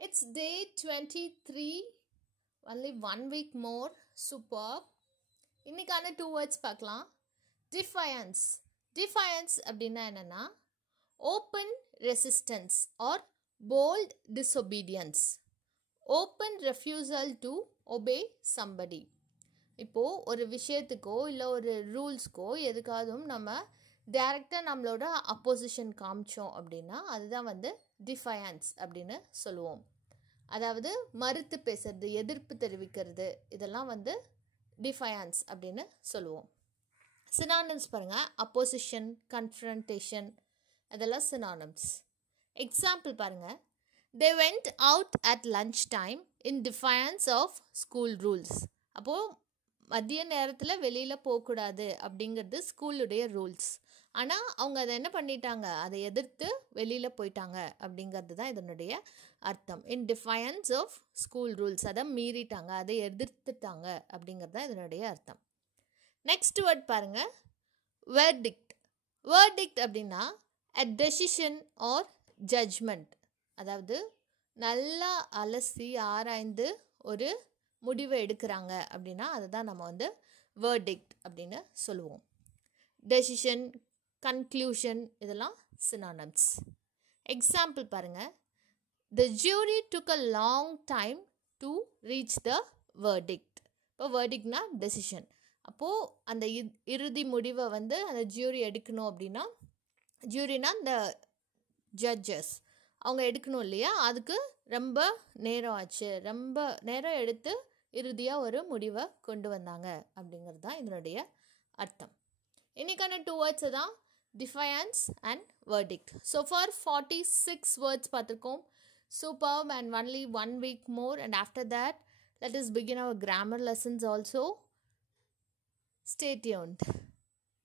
It's day 23, only 1 week more. Superb. இன்னைக்கான 2 words பார்க்கலாம். Defiance. Defiance அப்படின்னா என்னன்னா open resistance or bold disobedience. Open refusal to obey somebody. இப்போது ஒரு விஷயத்துக்கோ இல்லை ஒரு ரூல்ஸ்க்கோ எதுக்காகவும் நம்ம டைரெக்டாக நம்மளோட அப்போசிஷன் காமிச்சோம் அப்படின்னா அதுதான் டிஃபயன்ஸ் அப்படின்னு சொல்லுவோம். அதாவது மறுத்து பேசுறது, எதிர்ப்பு தெரிவிக்கிறது, இதெல்லாம் டிஃபயன்ஸ் அப்படின்னு சொல்லுவோம். சினானிம்ஸ் பாருங்கள். அப்போசிஷன், கன்ஃபரண்டேஷன், அதெல்லாம் சினானிம்ஸ். எக்ஸாம்பிள் பாருங்கள். They went out at lunch time in defiance of school rules. அப்போது மதிய நேரத்தில் வெளியில் போகக்கூடாது அப்படிங்கிறது ஸ்கூலுடைய ரூல்ஸ். ஆனால் அவங்க அதை என்ன பண்ணிட்டாங்க, அதை எதிர்த்து வெளியில் போயிட்டாங்க அப்படிங்கிறது தான் இதனுடைய அர்த்தம். இன் டிஃபயன்ஸ் ஆஃப் ஸ்கூல் ரூல்ஸ், அதை மீறிட்டாங்க, அதை எதிர்த்துட்டாங்க அப்படிங்கிறது தான் இதனுடைய அர்த்தம். நெக்ஸ்ட் வேர்ட் பாருங்கள். வேர்டிக்ட். வேர்டிக்ட் அப்படின்னா a decision or judgment. அதாவது நல்லா அலசி ஆராய்ந்து ஒரு முடிவை எடுக்கிறாங்க அப்படின்னா அதுதான் நம்ம வேர்டிக்ட் அப்படின்னு சொல்லுவோம். டெசிஷன், கன்க்ளூஷன், இதெல்லாம் சினானிம்ஸ். எக்ஸாம்பிள் பாருங்கள். The jury took a long time to reach the verdict. இப்போ வேர்டிக்ட்னா டெசிஷன். அப்போது அந்த இறுதி முடிவை அந்த ஜூரி எடுக்கணும் அப்படின்னா, ஜூரினா இந்த ஜட்ஜஸ் அவங்க எடுக்கணும் இல்லையா, அதுக்கு ரொம்ப நேரம் ஆச்சு, ரொம்ப நேரம் எடுத்து இறுதியாக ஒரு முடிவை கொண்டு வந்தாங்க அப்படிங்கிறது தான் இதனுடைய அர்த்தம். இன்றைக்கான 2 words தான் defiance and verdict. So far 46 words பார்த்துருக்கோம். Superb, and only 1 week more, and after that let us begin our grammar lessons also. Stay tuned.